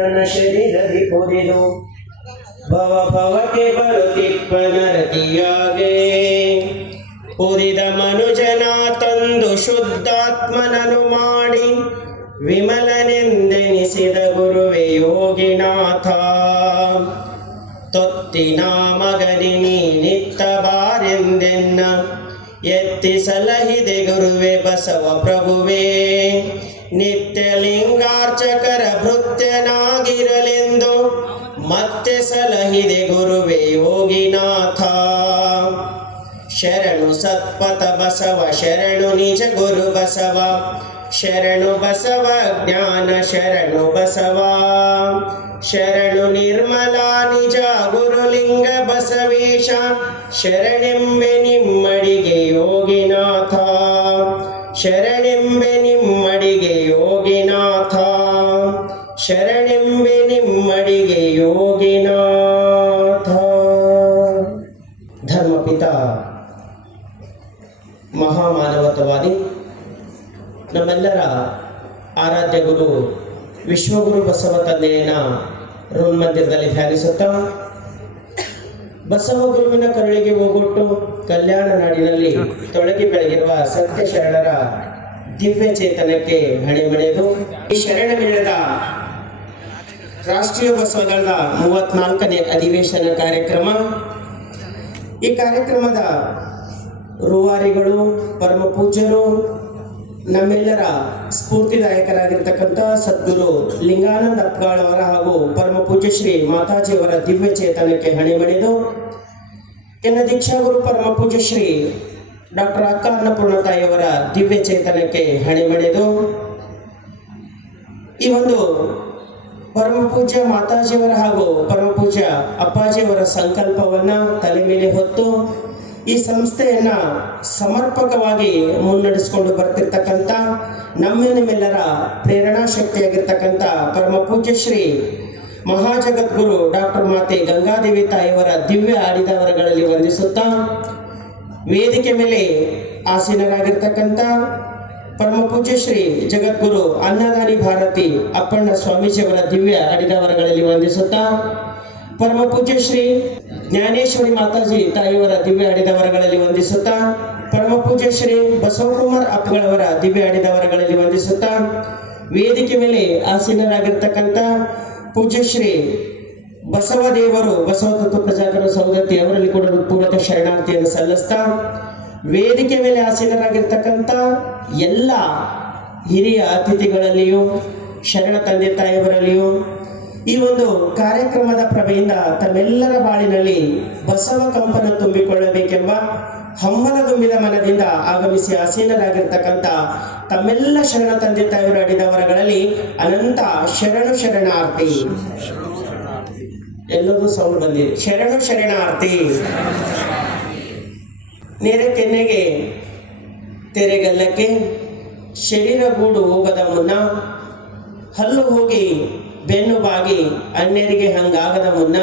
ನನ್ನ ಶರೀರದಿ ಪುರಿದು ಭವ ಭವಕ್ಕೆ ಬರುತ್ತಿಪ್ಪ ನರತಿಯಾಗೆ ಪುರಿದ ಮನುಜನ ತಂದು ಶುದ್ಧಾತ್ಮನನು ಮಾಡಿ ವಿಮಲನೆಂದೆನಿಸಿದ ಗುರುವೆ ಯೋಗಿನಾಥ. ತೊತ್ತಿನ ಮಗನಿ ನಿತ್ತ ಬಾರೆಂದೆನ್ನ ಎತ್ತಿ ಸಲಹಿದೆ ಗುರುವೆ ಬಸವ ಪ್ರಭುವೇ. ಸತ್ಪಥ ಬಸವ ಶರಣು ನಿಜ ಗುರು ಬಸವ. ಶರಣು ಬಸವ, ಜ್ಞಾನ ಶರಣು ಬಸವ. ಶರಣು ನಿರ್ಮಲ, ನಿಜ ಗುರುಲಿಂಗ ಬಸವೇಶ. ಶರಣೆಂಬೆ ನಿಮ್ಮಡಿಗೆ ಯೋಗಿನಾಥ. ಶರಣೆಂಬೆ ಆರಾಧ್ಯ ಗುರು ವಿಶ್ವಗುರು ಬಸವ ತಂದೆಯನ್ನ ರೋಲ್ ಮಂದಿರದಲ್ಲಿ ಧ್ಯಾನಿಸುತ್ತಾ ಬಸವ ಗುರುವಿನ ಕರುಳಿಗೆ ಹೋಗೊಟ್ಟು ಕಲ್ಯಾಣ ನಾಡಿನಲ್ಲಿ ತೊಡಗಿ ಬೆಳಗಿರುವ ಸತ್ಯ ಶರಣರ ದಿವ್ಯ ಚೇತನಕ್ಕೆ ಹಣೆಮಣೆದು ಈ ಶರಣ ಮೇಳದ ರಾಷ್ಟ್ರೀಯ ಬಸವ ದಳದ ಮೂವತ್ನಾಲ್ಕನೇ ಅಧಿವೇಶನ ಕಾರ್ಯಕ್ರಮ. ಈ ಕಾರ್ಯಕ್ರಮದ ರೂವಾರಿಗಳು, ಪರಮ ಪೂಜ್ಯರು ನಮ್ಮೆಲ್ಲರ ಸ್ಫೂರ್ತಿದಾಯಕರಾಗಿರ್ತಕ್ಕಂಥ ಸದ್ಗುರು ಲಿಂಗಾನಂದ ಅವರ ಹಾಗೂ ಪರಮ ಪೂಜ್ಯ ಶ್ರೀ ಮಾತಾಜಿಯವರ ದಿವ್ಯ ಚೇತನಕ್ಕೆ ಹಣಿಮಣಿದು ಎನ್ನ ದೀಕ್ಷಾಗುರು ಪರಮ ಪೂಜ್ಯ ಶ್ರೀ ಡಾಕ್ಟರ್ ಅಕ್ಕ ಅನ್ನಪೂರ್ಣ ತಾಯಿಯವರ ದಿವ್ಯ ಚೇತನಕ್ಕೆ ಹಣಿಮಣಿದು ಈ ಒಂದು ಪರಮ ಪೂಜ್ಯ ಮಾತಾಜಿಯವರ ಹಾಗೂ ಪರಮ ಪೂಜ್ಯ ಅಪ್ಪಾಜಿಯವರ ಸಂಕಲ್ಪವನ್ನ ತಲೆ ಮೇಲೆ ಹೊತ್ತು ಈ ಸಂಸ್ಥೆಯನ್ನು ಸಮರ್ಪಕವಾಗಿ ಮುನ್ನಡೆಸಿಕೊಂಡು ಬರ್ತಿರ್ತಕ್ಕಂಥ ನಮ್ಮ ನಿಮ್ಮೆಲ್ಲರ ಪ್ರೇರಣಾ ಶಕ್ತಿಯಾಗಿರ್ತಕ್ಕಂಥ ಪರಮ ಪೂಜ್ಯ ಶ್ರೀ ಮಹಾಜಗದ್ಗುರು ಡಾಕ್ಟರ್ ಮಾತೆ ಗಂಗಾದೇವಿ ತಾಯಿಯವರ ದಿವ್ಯ ಆಡಿದವರಗಳಲ್ಲಿ ವಂದಿಸುತ್ತಾ ವೇದಿಕೆ ಮೇಲೆ ಆಸೀನರಾಗಿರ್ತಕ್ಕಂಥ ಪರಮ ಪೂಜ್ಯ ಶ್ರೀ ಜಗದ್ಗುರು ಅನ್ನದಾನಿ ಭಾರತಿ ಅಪ್ಪಣ್ಣ ಸ್ವಾಮೀಜಿಯವರ ದಿವ್ಯ ಆಡಿದವರಗಳಲ್ಲಿ ವಂದಿಸುತ್ತಾ ಪರಮ ಪೂಜ್ಯ ಶ್ರೀ ಜ್ಞಾನೇಶ್ವರಿ ಮಾತಾಜಿ ತಾಯಿಯವರ ದಿವ್ಯ ಅಡಿದವರಗಳಲ್ಲಿ ವಂದಿಸುತ್ತಾ, ಪರಮ ಪೂಜ್ಯ ಶ್ರೀ ಬಸವಕುಮಾರ್ ಅಪ್ಪಗಳವರ ದಿವ್ಯ ಅಡಿದವರಗಳಲ್ಲಿ ವಂದಿಸುತ್ತಾ, ವೇದಿಕೆ ಮೇಲೆ ಆಸೀನರಾಗಿರ್ತಕ್ಕಂಥ ಪೂಜ್ಯ ಶ್ರೀ ಬಸವ ದೇವರು ಬಸವ ತತ್ವ ಪ್ರಜಾಕರ ಸೌದತ್ತಿ ಅವರಲ್ಲಿ ಕೂಡ ಪೂರಕ ಶರಣಾರ್ಥಿಯನ್ನು ಸಲ್ಲಿಸ್ತಾ, ವೇದಿಕೆ ಮೇಲೆ ಆಸೀನರಾಗಿರ್ತಕ್ಕಂಥ ಎಲ್ಲ ಹಿರಿಯ ಅತಿಥಿಗಳಲ್ಲಿಯೂ, ಶರಣ ತಂದೆ ತಾಯಿಯವರಲ್ಲಿಯೂ ಈ ಒಂದು ಕಾರ್ಯಕ್ರಮದ ಪ್ರಭೆಯಿಂದ ತಮ್ಮೆಲ್ಲರ ಬಾಳಿನಲ್ಲಿ ಬಸವ ಕಂಪನ ತುಂಬಿಕೊಳ್ಳಬೇಕೆಂಬ ಹಮ್ಮಲದುಂಬಿದ ಮನದಿಂದ ಆಗಮಿಸಿ ಆಸೀನರಾಗಿರ್ತಕ್ಕಂಥ ತಮ್ಮೆಲ್ಲ ಶರಣ ತಂದೆ ತಾಯಿಯವರು ಅಡಿದವರಗಳಲ್ಲಿ ಅನಂತ ಶರಣು ಶರಣಾರ್ಥಿ. ಎಲ್ಲರೂ ಸೌಂಡ್ ಬಂದಿದೆ. ಶರಣು ಶರಣಾರ್ಥಿ. ನೇರ ಕೆನ್ನೆಗೆ ತೆರೆಗಲ್ಲಕ್ಕೆ ಶರೀರ ಗೂಡು ಹೋಗದ ಮುನ್ನ ಹಲ್ಲು ಹೋಗಿ ಬೆನ್ನು ಬಾಗಿ ಅನ್ಯರಿಗೆ ಹಂಗಾಗದ ಮುನ್ನ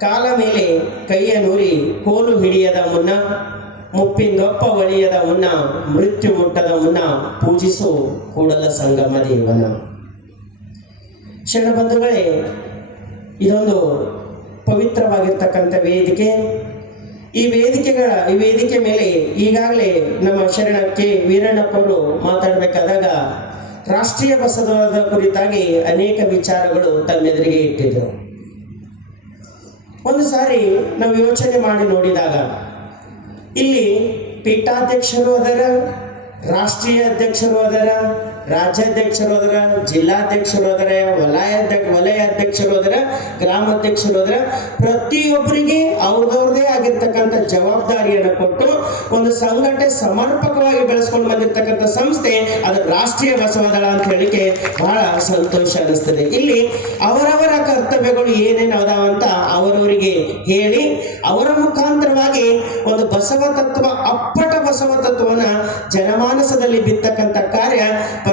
ಕಾಲ ಮೇಲೆ ಕೈಯ ನೂರಿ ಕೋಲು ಹಿಡಿಯದ ಮುನ್ನ ಮುಪ್ಪಿಂದೊಪ್ಪ ಒಳಿಯದ ಮುನ್ನ ಮೃತ್ಯು ಮುಟ್ಟದ ಮುನ್ನ ಪೂಜಿಸು ಕೂಡಲ ಸಂಗಮ ದೇವನ. ಶರಣಬಂಧುಗಳೇ ಇದೊಂದು ಪವಿತ್ರವಾಗಿರ್ತಕ್ಕಂಥ ವೇದಿಕೆ. ಈ ವೇದಿಕೆಗಳ, ಈ ವೇದಿಕೆ ಮೇಲೆ ಈಗಾಗಲೇ ನಮ್ಮ ಶರಣಕ್ಕೆ ವೀರಣ್ಣಪ್ಪರು ಮಾತಾಡಬೇಕಾದಾಗ ರಾಷ್ಟ್ರೀಯ ಬಸವದ ಕುರಿತಾಗಿ ಅನೇಕ ವಿಚಾರಗಳು ತಮ್ಮೆದುರಿಗೆ ಇಟ್ಟಿದ್ದರು. ಒಂದು ಸಾರಿ ನಾವು ಯೋಚನೆ ಮಾಡಿ ನೋಡಿದಾಗ, ಇಲ್ಲಿ ಪೀಠಾಧ್ಯಕ್ಷರು ಅದರ, ರಾಷ್ಟ್ರೀಯ ಅಧ್ಯಕ್ಷರು ಅದರ ರಾಜ್ಯಾಧ್ಯಕ್ಷರು ಹೋದ್ರೆ, ಜಿಲ್ಲಾಧ್ಯಕ್ಷರು ಹೋದರೆ ವಲಯ ವಲಯ ಅಧ್ಯಕ್ಷರು ಹೋದ್ರೆ, ಗ್ರಾಮಾಧ್ಯಕ್ಷರು ಹೋದ್ರೆ, ಪ್ರತಿಯೊಬ್ಬರಿಗೆ ಅವ್ರದವ್ರದೇ ಆಗಿರ್ತಕ್ಕಂತ ಜವಾಬ್ದಾರಿಯನ್ನು ಕೊಟ್ಟು ಒಂದು ಸಂಘಟನೆ ಸಮರ್ಪಕವಾಗಿ ಬೆಳೆಸ್ಕೊಂಡು ಬಂದಿರತಕ್ಕಂಥ ಸಂಸ್ಥೆ, ಅದು ರಾಷ್ಟ್ರೀಯ ಬಸವದಳ ಅಂತ ಹೇಳಿಕೆ ಬಹಳ ಸಂತೋಷ ಅನಿಸ್ತದೆ ಇಲ್ಲಿ ಅವರವರ ಕರ್ತವ್ಯಗಳು ಏನೇನು ಅದಾವಂತ ಅವರವರಿಗೆ ಹೇಳಿ, ಅವರ ಮುಖಾಂತರವಾಗಿ ಒಂದು ಬಸವ ತತ್ವ, ಅಪ್ಪಟ ಬಸವ ತತ್ವವನ್ನ ಜನಮಾನಸದಲ್ಲಿ ಬಿತ್ತಕ್ಕಂಥ ಕಾರ್ಯ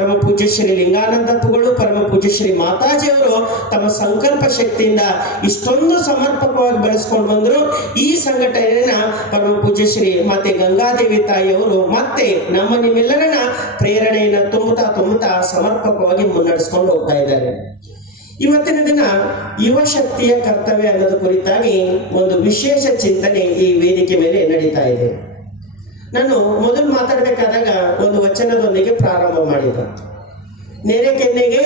ಪರಮ ಪೂಜ್ಯ ಶ್ರೀ ಲಿಂಗಾನಂದಪ್ಪಗಳು ಪರಮ ಪೂಜ್ಯ ಶ್ರೀ ಮಾತಾಜಿಯವರು ತಮ್ಮ ಸಂಕಲ್ಪ ಶಕ್ತಿಯಿಂದ ಇಷ್ಟೊಂದು ಸಮರ್ಪಕವಾಗಿ ಬೆಳೆಸ್ಕೊಂಡು ಬಂದರು. ಈ ಸಂಘಟನೆಯನ್ನ ಪರಮ ಪೂಜ್ಯ ಶ್ರೀ ಮಾತೆ ಗಂಗಾದೇವಿ ತಾಯಿಯವರು ಮತ್ತೆ ನಮ್ಮ ನಿಮ್ಮೆಲ್ಲರನ್ನ ಪ್ರೇರಣೆಯನ್ನ ತುಂಬುತ್ತಾ ತುಂಬುತ್ತಾ ಸಮರ್ಪಕವಾಗಿ ಮುನ್ನಡೆಸ್ಕೊಂಡು ಹೋಗ್ತಾ ಇದ್ದಾರೆ. ಇವತ್ತಿನ ದಿನ ಯುವ ಶಕ್ತಿಯ ಕರ್ತವ್ಯ ಅನ್ನೋದು ಕುರಿತಾಗಿ ಒಂದು ವಿಶೇಷ ಚಿಂತನೆ ಈ ವೇದಿಕೆ ಮೇಲೆ ನಡೀತಾ ಇದೆ. ನಾನು ಮೊದಲು ಮಾತಾಡಬೇಕಾದಾಗ ಒಂದು ವಚನದೊಂದಿಗೆ ಪ್ರಾರಂಭ ಮಾಡಿದ. ನೆರೆ ಕೆನ್ನೆಗೆ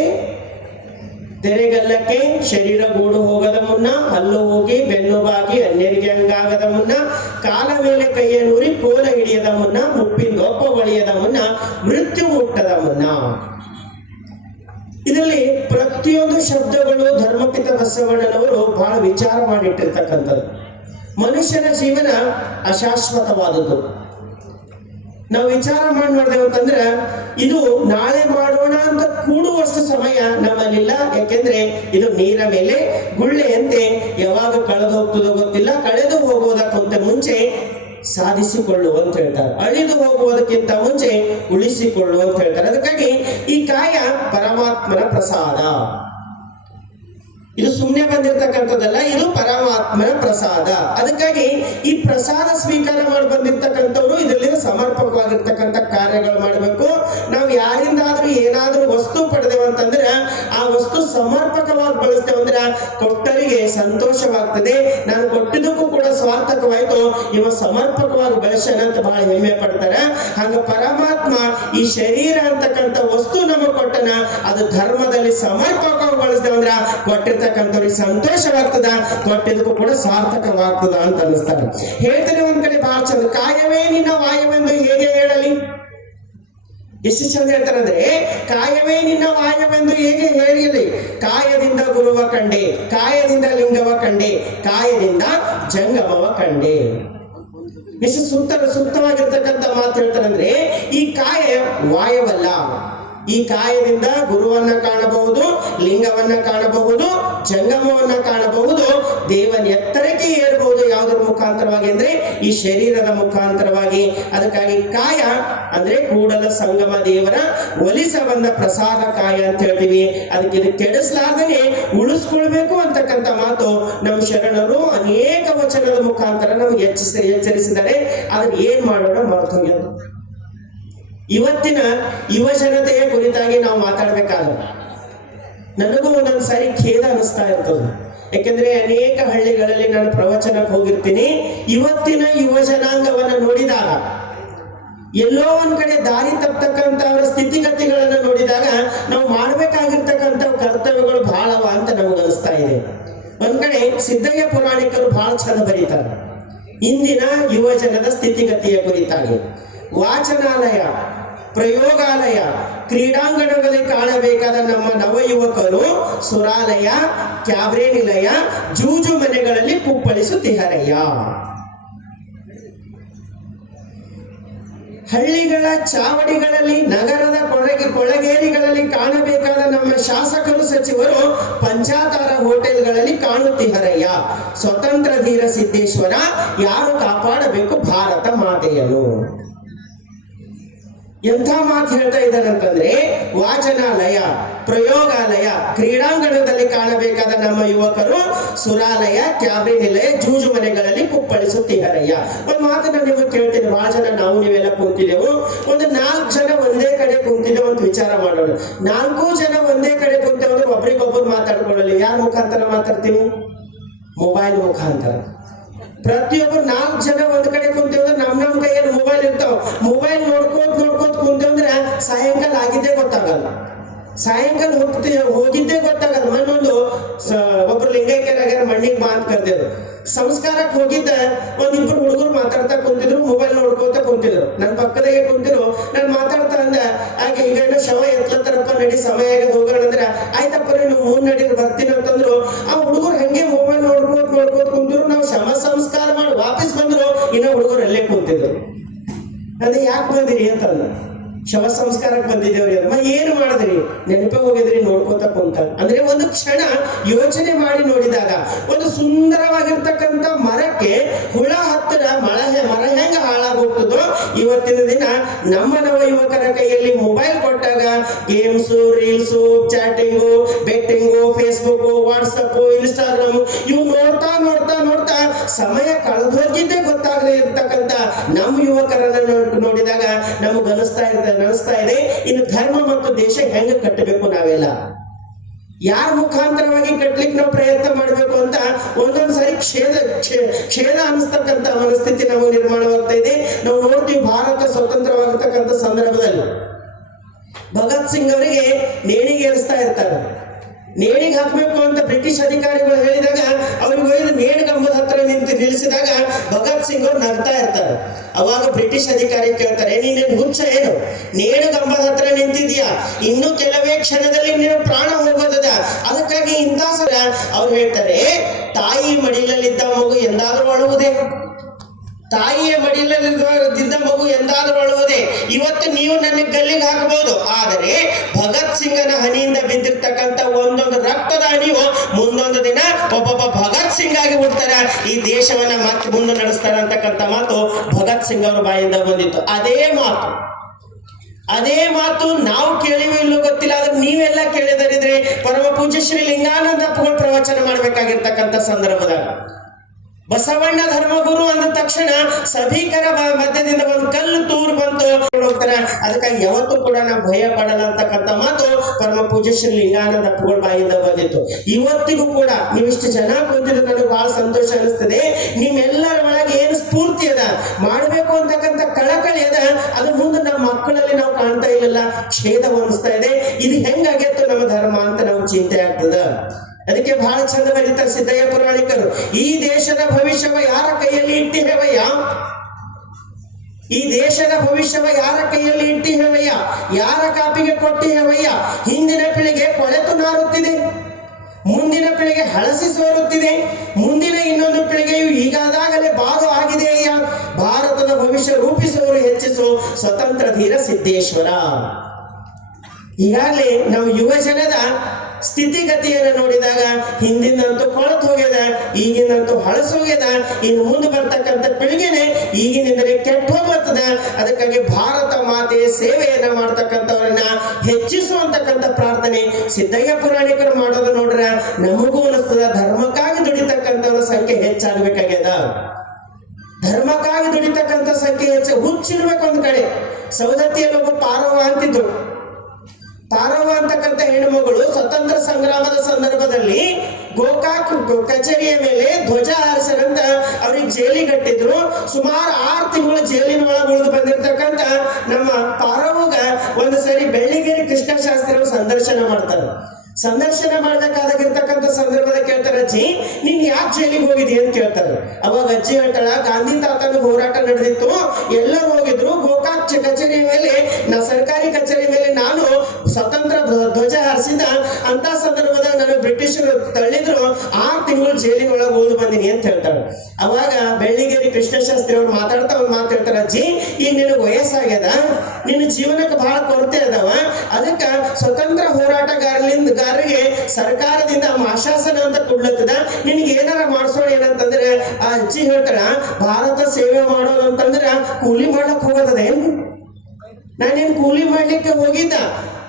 ತೆರೆಗಲ್ಲಕ್ಕೆ ಶರೀರ ಗೂಡು ಹೋಗದ ಮುನ್ನ, ಹಲ್ಲು ಹೋಗಿ, ಬೆನ್ನು ಬಾಗಿ ಅನ್ಯರಿಗೆ ಹಂಗಾಗದ ಮುನ್ನ, ಕಾಲ ಮೇಲೆ ಕೈಯ ನೂರಿ, ಕೋಲ ಹಿಡಿಯದ ಮುನ್ನ ಮುಪ್ಪಿಂದೊಪ್ಪ ಬಳಿಯದ ಮುನ್ನ, ಮೃತ್ಯು ಮುಟ್ಟದ ಮುನ್ನ. ಇದರಲ್ಲಿ ಪ್ರತಿಯೊಂದು ಶಬ್ದಗಳು ಧರ್ಮಪಿತ ಬಸವಣ್ಣನವರು ಬಹಳ ವಿಚಾರ ಮಾಡಿಟ್ಟಿರ್ತಕ್ಕಂಥದ್ದು. ಮನುಷ್ಯನ ಜೀವನ ಅಶಾಶ್ವತವಾದದ್ದು. ನಾವು ವಿಚಾರ ಮಾಡಿ ನೋಡ್ದೇವು ಅಂತಂದ್ರೆ ಇದು ನಾಳೆ ಮಾಡೋಣ ಅಂತ ಕೂಡುವಷ್ಟು ಸಮಯ ನಮ್ಮಲ್ಲಿಲ್ಲ. ಯಾಕೆಂದ್ರೆ ಇದು ನೀರ ಮೇಲೆ ಗುಳ್ಳೆಯಂತೆ ಯಾವಾಗ ಕಳೆದು ಹೋಗ್ತದೋ ಗೊತ್ತಿಲ್ಲ. ಕಳೆದು ಹೋಗುವುದಕ್ಕಿಂತ ಮುಂಚೆ ಸಾಧಿಸಿಕೊಳ್ಳು ಅಂತ ಹೇಳ್ತಾರೆ. ಅಳಿದು ಹೋಗುವುದಕ್ಕಿಂತ ಮುಂಚೆ ಉಳಿಸಿಕೊಳ್ಳು ಅಂತ ಹೇಳ್ತಾರೆ. ಅದಕ್ಕಾಗಿ ಈ ಕಾಯ ಪರಮಾತ್ಮನ ಪ್ರಸಾದ. ಇದು ಸುಮ್ಮನೆ ಬಂದಿರತಕ್ಕಂಥದ್ದಲ್ಲ, ಇದು ಪರಮಾತ್ಮನ ಪ್ರಸಾದ. ಅದಕ್ಕಾಗಿ ಈ ಪ್ರಸಾದ ಸ್ವೀಕಾರ ಮಾಡಿ ಬಂದಿರ್ತಕ್ಕಂಥವ್ರು ಇದರಲ್ಲಿ ಸಮರ್ಪಕವಾಗಿರ್ತಕ್ಕಂಥ ಕಾರ್ಯಗಳು ಮಾಡಬೇಕು. ನಾವು ಯಾರಿಂದಾದ್ರೂ ಏನಾದ್ರೂ ವಸ್ತು ಪಡೆದೇವು ಅಂತಂದ್ರೆ ಆ ವಸ್ತು ಸಮರ್ಪಕವಾಗಿ ಬಳಸ್ತೇವೆ ಅಂದ್ರೆ ಕೊಟ್ಟರಿಗೆ ಸಂತೋಷವಾಗ್ತದೆ. ನಾನು ಕೊಟ್ಟಿದ್ದಕ್ಕೂ ಕೂಡ ಸ್ವಾರ್ಥಕವಾಯ್ತು ಇವ ಸಮರ್ಪಕವಾಗಿ ಬಳಸ್ಯಾನ ಅಂತ ಬಹಳ ಹೆಮ್ಮೆ ಪಡ್ತಾರ. ಹಂಗ ಪರಮಾತ್ಮ ಈ ಶರೀರ ಅಂತಕ್ಕಂಥ ವಸ್ತು ನಮಗೆ ಕೊಟ್ಟನ, ಅದು ಧರ್ಮದಲ್ಲಿ ಸಮರ್ಪಕವಾಗಿ ಬಳಸ್ತೇವೆ ಅಂದ್ರ ಕೊಟ್ಟಿರ್ತಕ್ಕಂಥವ್ರಿಗೆ ಸಂತೋಷವಾಗ್ತದ, ಕೊಟ್ಟಿದ್ದಕ್ಕೂ ಕೂಡ ಸ್ವಾರ್ಥಕವಾಗ್ತದ ಅಂತ ಅನಿಸ್ತಾರೆ ಹೇಳ್ತಾರೆ ಒಂದ್ ಕಡೆ ಬಹಳ ಚಂದ. ಕಾಯವೇ ನಿನ್ನ ವಾಯವೆಂದು ಹೇಗೆ ಹೇಳಲಿ? ಎಷ್ಟು ಚಂದ ಹೇಳ್ತಾರಂದ್ರೆ ಕಾಯವೇ ನಿನ್ನ ವಾಯವೆಂದು ಹೇಗೆ ಹೇಳಿರಿ? ಕಾಯದಿಂದ ಗುರುವ ಕಂಡೆ, ಕಾಯದಿಂದ ಲಿಂಗವ ಕಂಡೆ, ಕಾಯದಿಂದ ಜಂಗಮವ ಕಂಡೆ. ಎಷ್ಟು ಸೂಕ್ತ ಸೂಕ್ತವಾಗಿರ್ತಕ್ಕಂಥ ಮಾತು ಹೇಳ್ತಾರಂದ್ರೆ ಈ ಕಾಯ ವಾಯವಲ್ಲ. ಈ ಕಾಯದಿಂದ ಗುರುವನ್ನ ಕಾಣಬಹುದು, ಲಿಂಗವನ್ನ ಕಾಣಬಹುದು, ಜಂಗಮವನ್ನ ಕಾಣಬಹುದು. ದೇವನ ಎತ್ತರಕ್ಕೆ ಏರಬಹುದು ಯಾವುದರ ಮುಖಾಂತರವಾಗಿ ಅಂದ್ರೆ ಈ ಶರೀರದ ಮುಖಾಂತರವಾಗಿ. ಅದಕ್ಕಾಗಿ ಕಾಯ ಅಂದ್ರೆ ಕೂಡಲ ಸಂಗಮ ದೇವರ ಒಲಿಸ ಬಂದ ಪ್ರಸಾದ ಕಾಯ ಅಂತ ಹೇಳ್ತೀವಿ. ಅದಕ್ಕೆ ಇದು ಕೆಡಿಸ್ಲಾರ್ದೇನೆ ಉಳಿಸ್ಕೊಳ್ಬೇಕು ಅಂತಕ್ಕಂಥ ಮಾತು ನಮ್ಮ ಶರಣರು ಅನೇಕ ವಚನದ ಮುಖಾಂತರ ನಮ್ಗೆ ಎಚ್ಚರಿಸಿ ಎಚ್ಚರಿಸಿದ್ದಾರೆ. ಅದನ್ನ ಏನ್ ಮಾಡೋಣ ಮರೆತು ಹೋಗ್ಯದು ಇವತ್ತಿನ ಯುವ ಜನತೆಯ ಕುರಿತಾಗಿ ನಾವು ಮಾತಾಡ್ಬೇಕಾದ್ರೆ ನನಗೂ ಒಂದೊಂದು ಸಾರಿ ಖೇದ ಅನಿಸ್ತಾ ಇರ್ತದೆ. ಯಾಕೆಂದ್ರೆ ಅನೇಕ ಹಳ್ಳಿಗಳಲ್ಲಿ ನಾನು ಪ್ರವಚನಕ್ಕೆ ಹೋಗಿರ್ತೀನಿ. ಇವತ್ತಿನ ಯುವ ಜನಾಂಗವನ್ನ ನೋಡಿದಾಗ, ಎಲ್ಲೋ ಒಂದ್ ಕಡೆ ದಾರಿ ತಪ್ಪತಕ್ಕಂತ ಅವರ ಸ್ಥಿತಿಗತಿಗಳನ್ನ ನೋಡಿದಾಗ ನಾವು ಮಾಡ್ಬೇಕಾಗಿರ್ತಕ್ಕಂಥ ಕರ್ತವ್ಯಗಳು ಬಹಳವ ಅಂತ ನಮ್ಗೆ ಅನಿಸ್ತಾ ಇದೆ. ಒಂದ್ ಕಡೆ ಸಿದ್ದಯ್ಯ ಪುರಾಣಿಕರು ಬಹಳ ಚಂದ ಬರೀತಾರೆ. ಇಂದಿನ ಯುವ ಜನದ ಸ್ಥಿತಿಗತಿಯ ಕುರಿತಾಗಿ. ವಾಚನಾಲಯ ಪ್ರಯೋಗಾಲಯ ಕ್ರೀಡಾಂಗಣಗಳಲ್ಲಿ ಕಾಣಬೇಕಾದ ನಮ್ಮ ನವಯುವಕರು ಸುರಾಲಯ, ಕ್ಯಾಬ್ರೆ ನಿಲಯ, ಜೂಜು ಮನೆಗಳಲ್ಲಿ ಕುಪ್ಪಳಿಸುತ್ತಿಹರಯ್ಯ ಹಳ್ಳಿಗಳ ಚಾವಡಿಗಳಲ್ಲಿ, ನಗರದ ಕೊಳಗೆ, ಕೊಳಗೇರಿಗಳಲ್ಲಿ ಕಾಣಬೇಕಾದ ನಮ್ಮ ಶಾಸಕರು, ಸಚಿವರು ಪಂಚಾತಾರ ಹೋಟೆಲ್ಗಳಲ್ಲಿ ಕಾಣುತ್ತಿಹರಯ್ಯ ಸ್ವತಂತ್ರ ಧೀರ ಸಿದ್ದೇಶ್ವರ, ಯಾರು ಕಾಪಾಡಬೇಕು ಭಾರತ ಮಾತೆಯನ್ನು ಎಂಥ ಮಾತು ಹೇಳ್ತಾ ಇದ್ದಾರೆ ಅಂತಂದ್ರೆ, ವಾಚನಾಲಯ, ಪ್ರಯೋಗಾಲಯ, ಕ್ರೀಡಾಂಗಣದಲ್ಲಿ ಕಾಣಬೇಕಾದ ನಮ್ಮ ಯುವಕರು ಸುರಾಲಯ, ಕ್ಯಾಬಿನ್ ನಿಲಯ ಜೂಜು ಮನೆಗಳಲ್ಲಿ ಕುಪ್ಪಳಿಸುತ್ತಿದ್ದಾರಯ್ಯ. ಒಂದು ಮಾತನ್ನ ನಿಮಗೆ ಕೇಳ್ತೀನಿ ಬಹಳ ಜನ ನಾವು ನೀವೆಲ್ಲ ಕುಂತಿದ್ದೆವು ಒಂದು ನಾಲ್ಕು ಜನ ಒಂದೇ ಕಡೆ ಕುಂತಿದ್ದೆವು ಅಂತ ವಿಚಾರ ಮಾಡೋಣ. ನಾಲ್ಕು ಜನ ಒಂದೇ ಕಡೆ ಕುಂತೇವೆ ಅಂದ್ರೆ ಒಬ್ರಿಗೊಬ್ರು ಮಾತಾಡ್ಕೊಳ್ಳಲ್ಲ. ಯಾರ ಮುಖಾಂತರ ಮಾತಾಡ್ತೀವಿ ಮೊಬೈಲ್ ಮುಖಾಂತರ. ಪ್ರತಿಯೊಬ್ಬರು ನಾಲ್ಕು ಜನ ಒಂದ್ ಕಡೆ ಕುಂತೇವಂದ್ರೆ ನಮ್ ನಮ್ ಕೈಯಲ್ಲಿ ಮೊಬೈಲ್ ಇರ್ತಾವ. ಮೊಬೈಲ್ ನೋಡ್ಕೋತ ನೋಡ್ಕೋತ ಕುಂತೇವಂದ್ರೆ ಸಾಯಂಕಾಲ ಆಗಿದ್ದೇ ಗೊತ್ತಾಗಲ್ಲ. ಸಾಯಂಕಾಲ ಹೋಗ್ತಿ ಹೋಗಿದ್ದೇ ಗೊತ್ತಾಗಲ್ಲ. ಮಣ್ಣೊಂದು ಒಬ್ರು ಲಿಂಗೈಕ್ಯರಾಗ್ಯಾರ ಮಣ್ಣಿಗೆ ಮಾತು ಕರ್ದಿದ್ರು. ಸಂಸ್ಕಾರಕ್ಕೆ ಹೋಗಿದ್ದ ಒಂದ್ ಇಬ್ರು ಹುಡುಗರು ಮಾತಾಡ್ತಾ ಕುಂತಿದ್ರು ಮೊಬೈಲ್ ನೋಡ್ಕೋತ ಕುಂತಿದ್ರು. ನನ್ನ ಪಕ್ಕದಾಗೆ ಕುಂತಿರು ನಾನು ಮಾತಾಡ್ತಾ ಅಂದ, ಹಾಗೆ ಈಗ ಏನೋ ಶವ ಎತ್ಲತ್ತರಪ್ಪ ನಡಿ, ಸಮಯ ಆಗದ, ಹೋಗೋಣ. ಅಂದ್ರೆ, ಆಯ್ತಪ್ಪ ನೀವು ಮೂರ್ ಬರ್ತೀನಿ ಅಂತಂದ್ರು. ಆ ಹುಡುಗರು ನೋಡ್ಕೋತ ಕುಂತಿರು ನಾವು ಶಮ ಸಂಸ್ಕಾರ ಮಾಡಿ ವಾಪಸ್ ಬಂದ್ರು, ಇನ್ನ ಹುಡುಗರು ಅಲ್ಲೇ ಕುಂತಿದ್ರು. ಅದೇ ಯಾಕೆ ಬಂದಿರಿ ಅಂತಂದ ಶವ ಸಂಸ್ಕಾರಕ್ಕೆ ಬಂದಿದ್ದೇವ್ರಿ ಅಮ್ಮ, ಏನು ಮಾಡಿದ್ರಿ? ನೆನಪೇ ಹೋಗಿದ್ರಿ, ನೋಡ್ಕೋತ ಕುಂತ. ಅಂದ್ರೆ ಒಂದು ಕ್ಷಣ ಯೋಚನೆ ಮಾಡಿ ನೋಡಿದಾಗ, ಒಂದು ಸುಂದರವಾಗಿರ್ತಕ್ಕಂಥ ಮರಕ್ಕೆ ಹುಳ ಹತ್ತಿರ ಮಳ ಮರ ಹೆಂಗ ಹಾಳಾಗೋಗ್ತದೋ, ಇವತ್ತಿನ ದಿನ ನಮ್ಮ ನವ ಯುವಕರ ಕೈಯಲ್ಲಿ ಮೊಬೈಲ್ ಕೊಟ್ಟಾಗ, games, reels, chatting, betting Facebook WhatsApp Instagram, ಇವು ನೋಡ್ತಾ ನೋಡ್ತಾ ನೋಡ್ತಾ ಸಮಯ ಕಳೆದೋಗಿದ್ದೇ ಗೊತ್ತಾಗದೇ ಇರ್ತಕ್ಕಂಥ ನಮ್ಮ ಯುವಕರನ್ನ ನೋಡಿದಾಗ ನಮಗೆ ಅನಿಸ್ತಾ ಇರ್ತದೆ ಅನಿಸ್ತಾ ಇದೆ. ಇನ್ನು ಧರ್ಮ ಮತ್ತು ದೇಶ ಹೆಂಗ ಕಟ್ಟಬೇಕು ನಾವೆಲ್ಲ? ಯಾರ ಮುಖಾಂತರವಾಗಿ ಕಟ್ಟಲಿಕ್ಕೆ ನಾವು ಪ್ರಯತ್ನ ಮಾಡಬೇಕು ಅಂತ ಒಂದೊಂದ್ ಸಾರಿ ಕ್ಷೇದ, ಕ್ಷೇ- ಕ್ಷೇದ ಅನಿಸ್ತಕ್ಕಂತ ಮನಸ್ಥಿತಿ ನಾವು ನಿರ್ಮಾಣವಾಗ್ತಾ ಇದೆ. ನಾವು ನೋಡ್ತೀವಿ ಭಾರತ ಸ್ವತಂತ್ರವಾಗಿರ್ತಕ್ಕಂಥ ಸಂದರ್ಭದಲ್ಲಿ. ಭಗತ್ ಸಿಂಗ್ ಅವರಿಗೆ ನೇಣಿಗೆ ಏರಿಸ್ತಾ ಇರ್ತಾರೆ. ನೇಣಿಗೆ ಹಾಕಬೇಕು ಅಂತ ಬ್ರಿಟಿಷ್ ಅಧಿಕಾರಿಗಳು ಹೇಳಿದಾಗ ಅವ್ರಿಗೆ ಒಯ್ದು ನೇಣಿಗಂಬದ ಹತ್ರ ನಿಂತು ನಿಲ್ಲಿಸಿದಾಗ ಭಗತ್ ಸಿಂಗ್ ಅವ್ರು ನಗ್ತಾ ಇರ್ತಾರೆ. ಅವಾಗ ಬ್ರಿಟಿಷ್ ಅಧಿಕಾರಿ ಕೇಳ್ತಾರೆ ನೀನೇನು ಹುಚ್ಚ ಏನು? ನೇಣು ಕಂಬದ ಹತ್ರ ನಿಂತಿದ್ಯಾ? ಇನ್ನು ಕೆಲವೇ ಕ್ಷಣದಲ್ಲಿ ನೀನು ಪ್ರಾಣ ಹೋಗೋದದ? ಅದಕ್ಕಾಗಿ ಇಂಥ ಅವ್ರು ಹೇಳ್ತಾರೆ ತಾಯಿ ಮಡಿಲಲ್ಲಿದ್ದ ಮಗು ಎಂದಾದ್ರೂ ಅಳುವುದೇ? ತಾಯಿಯ ಮಡಿಲಲ್ಲಿದ್ದ ಮಗು ಎಂದಾದರೂ ಅಳುವುದೇ. ಇವತ್ತು ನೀವು ನನ್ನ ಗಲ್ಲಿಗೆ ಹಾಕಬಹುದು. ಆದರೆ ಭಗತ್ ಸಿಂಗನ ಹನಿಯಿಂದ ಬಿದ್ದಿರ್ತಕ್ಕಂಥ ಒಂದೊಂದು ರಕ್ತದ ಹನಿಯು ಮುಂದೊಂದು ದಿನ ಒಬ್ಬೊಬ್ಬ ಭಗತ್ ಸಿಂಗ್ ಆಗಿ ಬಿಡ್ತಾರ ಈ ದೇಶವನ್ನ ಮತ್ತೆ ಮುಂದೆ ನಡೆಸ್ತಾರ ಅಂತಕ್ಕಂಥ ಮಾತು ಭಗತ್ ಸಿಂಗ್ ಅವರ ಬಾಯಿಂದ ಬಂದಿತ್ತು. ಅದೇ ಮಾತು. ಅದೇ ಮಾತು ನಾವು ಕೇಳಿವೋ ಇಲ್ಲೋ ಗೊತ್ತಿಲ್ಲ. ಆದ್ರೆ ನೀವೆಲ್ಲ ಕೇಳಿದರಿದ್ರೆ ಪರಮ ಪೂಜ್ಯ ಶ್ರೀ ಲಿಂಗಾನಂದ ಪ್ರವಚನ ಮಾಡಬೇಕಾಗಿರ್ತಕ್ಕಂಥ ಸಂದರ್ಭದಾಗ. ಬಸವಣ್ಣ ಧರ್ಮಗುರು ಅಂದ ತಕ್ಷಣ ಸಭಿಕರ ಮಧ್ಯದಿಂದ ಒಂದು ಕಲ್ಲು ತೂರು ಬಂತು. ಹೋಗ್ತಾರೆ ಅದಕ್ಕಾಗಿ ಯಾವತ್ತೂ ಕೂಡ ನಾವು ಭಯ ಪಡಲ್ಲ ಅಂತಕ್ಕಂಥ ಮಾತು ಪರಮ ಪೂಜ್ಯ ಶ್ರೀ ಲಿಂಗಾನಂದ ಅಪ್ಪಗಳ ಬಾಯಿಂದ ಬಂದಿತ್ತು. ಇವತ್ತಿಗೂ ಕೂಡ ನೀವಿಷ್ಟು ಜನ ಕುಂತಿದ್ದು ನನಗೆ ಬಹಳ ಸಂತೋಷ ಅನಿಸ್ತದೆ. ನಿಮ್ಮೆಲ್ಲರ ಒಳಗೆ ಏನು ಸ್ಫೂರ್ತಿ ಅದ? ಮಾಡಬೇಕು ಅಂತಕ್ಕಂಥ ಕಳಕಳಿ ಅದ. ಅದು ಮುಂದೆ ನಮ್ಮ ಮಕ್ಕಳಲ್ಲಿ ನಾವು ಕಾಣ್ತಾ ಇಲ್ಲ ಛೇದ ಹೊಂದಿಸ್ತಾ ಇದೆ. ಇದು ಹೆಂಗಾಗಿತ್ತು ನಮ್ಮ ಧರ್ಮ ಅಂತ ನಾವು ಚಿಂತೆ ಆಗ್ತದ? ಅದಕ್ಕೆ ಬಹಳ ಚಂದ ಬರೀತಾರೆ ಸಿದ್ದಯ್ಯ ಪುರಾಣಿಕರು, ಈ ದೇಶದ ಭವಿಷ್ಯವ ಯಾರ ಕೈಯಲ್ಲಿ ಇಟ್ಟಿಹೇವಯ್ಯ? ಈ ದೇಶದ ಭವಿಷ್ಯವ ಯಾರ ಕೈಯಲ್ಲಿ ಇಟ್ಟಿಹೇವಯ್ಯ? ಯಾರ ಕಾಪಿಗೆ ಕೊಟ್ಟಿ ಹೇವಯ್ಯ ಹಿಂದಿನ ಪೀಳಿಗೆ ಕೊಳೆತು ನಾರುತ್ತಿದೆ, ಮುಂದಿನ ಪೀಳಿಗೆ ಹಳಸಿ ಸೋರುತ್ತಿದೆ, ಮುಂದಿನ ಇನ್ನೊಂದು ಪೀಳಿಗೆಯು ಈಗಾದಾಗಲೇ ಬಾದು ಆಗಿದೆ ಅಯ್ಯ. ಭಾರತದ ಭವಿಷ್ಯ ರೂಪಿಸುವವರು ಹೆಚ್ಚಿಸೋ ಸ್ವತಂತ್ರ ಧೀರ ಸಿದ್ದೇಶ್ವರ. ಈಗಾಗಲೇ ನಾವು ಯುವ ಜನದ ಸ್ಥಿತಿಗತಿಯನ್ನು ನೋಡಿದಾಗ ಹಿಂದಿನಂತೂ ಕೊಳತು ಹೋಗ್ಯದ, ಈಗಿನಂತೂ ಹಳಸು ಹೋಗ್ಯದ, ಇನ್ನು ಮುಂದೆ ಬರ್ತಕ್ಕಂಥ ಪೀಳಿಗೆನೆ ಈಗಿನಿಂದಲೇ ಕೆಟ್ಟ ಹೋಗ್ಬರ್ತದ ಅದಕ್ಕಾಗಿ ಭಾರತ ಮಾತೆಯ ಸೇವೆಯನ್ನ ಮಾಡ್ತಕ್ಕಂಥವ್ರನ್ನ ಹೆಚ್ಚಿಸುವಂತಕ್ಕಂಥ ಪ್ರಾರ್ಥನೆ ಸಿದ್ದಯ್ಯ ಪುರಾಣಿಕರು ಮಾಡೋದು ನೋಡ್ರ, ನಮಗೂ ಅನಿಸ್ತದ ಧರ್ಮಕ್ಕಾಗಿ ದುಡಿತಕ್ಕಂಥವ್ರ ಸಂಖ್ಯೆ ಹೆಚ್ಚಾಗಬೇಕಾಗ್ಯದ. ಧರ್ಮಕ್ಕಾಗಿ ದುಡಿತಕ್ಕಂಥ ಸಂಖ್ಯೆ ಹೆಚ್ಚು ಹುಚ್ಚಿರ್ಬೇಕು ಒಂದ್ ಕಡೆ. ಸೌದತ್ತಿಯಲ್ಲಿ ಒಬ್ಬ ಪಾರವ ಅಂತಿದ್ರು ತಾರವ ಅಂತಕ್ಕಂಥ ಹೆಣ್ಣುಮಗಳು ಸ್ವತಂತ್ರ ಸಂಗ್ರಾಮದ ಸಂದರ್ಭದಲ್ಲಿ ಗೋಕಾಕ್ ಕಚೇರಿಯ ಮೇಲೆ ಧ್ವಜ ಹಾರಿಸರಂತ ಅವ್ರಿಗೆ ಜೈಲಿಗಟ್ಟಿದ್ರು. ಸುಮಾರು ಆರು ತಿಂಗಳು ಜೈಲಿನ ಒಳಗೆ ಉಳಿದು ಬಂದಿರತಕ್ಕಂತ ನಮ್ಮ ಪಾರವ್ಗ ಒಂದು ಸರಿ ಬೆಳ್ಳಿಗೇರಿ ಕೃಷ್ಣಶಾಸ್ತ್ರಿ ಸಂದರ್ಶನ ಮಾಡ್ತಾರೆ. ಸಂದರ್ಶನ ಮಾಡ್ಬೇಕಾದಾಗಿರ್ತಕ್ಕಂಥ ಸಂದರ್ಭದಲ್ಲಿ ಕೇಳ್ತಾರೆ, ಅಜ್ಜಿ, ನೀನ್ ಯಾಕೆ ಜೈಲಿಗೆ ಹೋಗಿದಿ ಅಂತ ಕೇಳ್ತಾರೆ. ಅವಾಗ ಅಜ್ಜಿ ಹೇಳ್ತಾಳ ಗಾಂಧಿ ತಾತನ ಹೋರಾಟ ನಡೆದಿತ್ತು. ಎಲ್ಲರೂ ಹೋಗಿದ್ರು. ಗೋಕಾಕ್ ಕಚೇರಿ ಮೇಲೆ, ನಾ ಸರ್ಕಾರಿ ಕಚೇರಿ ಮೇಲೆ ನಾನು ಸ್ವತಂತ್ರ ಧ್ವ- ಧ್ವಜ ಹಾರಿಸಿದ ಅಂತ ಸಂದರ್ಭದಾಗ ನಾನು ಬ್ರಿಟಿಷರು ತಳ್ಳಿದ್ರು, ಆರು ತಿಂಗಳು ಜೈಲಿನ ಒಳಗೆ ಓದು ಬಂದಿನಿ ಅಂತ ಹೇಳ್ತಾರೆ. ಅವಾಗ ಬೆಳ್ಳಿಗೇರಿ ಕೃಷ್ಣಶಾಸ್ತ್ರಿ ಅವ್ರು ಮಾತಾಡ್ತಾ ಅವ್ರು ಮಾತಾಡ್ತಾರ ಅಜ್ಜಿ, ಈಗ ನಿನಗೆ ವಯಸ್ಸಾಗ್ಯದ? ನಿನ್ನ ಜೀವನಕ್ಕೆ ಬಹಳ ಕೊರತೆ ಅದಾವ. ಅದಕ್ಕ ಸ್ವತಂತ್ರ ಹೋರಾಟಗಾರಲಿಂದ ಗಾರರಿಗೆ ಸರ್ಕಾರದಿಂದ ಮಾಶಾಸನ ಅಂತ ಕೊಡ್ಲತ್ತದ. ನಿನಗೆ ಏನಾರ ಮಾಡಿಸೋಣ ಏನಂತಂದ್ರೆ, ಆ ಅಜ್ಜಿ ಹೇಳ್ತಾಳ, ಭಾರತ ಸೇವೆ ಮಾಡೋದು ಅಂತಂದ್ರೆ ಕೂಲಿ ಮಾಡ್ಲಕ್ ಹೋಗೋದದೇನು? ನಾನೇನ್ ಕೂಲಿ ಮಾಡ್ಲಿಕ್ಕೆ ಹೋಗಿದ್ದ.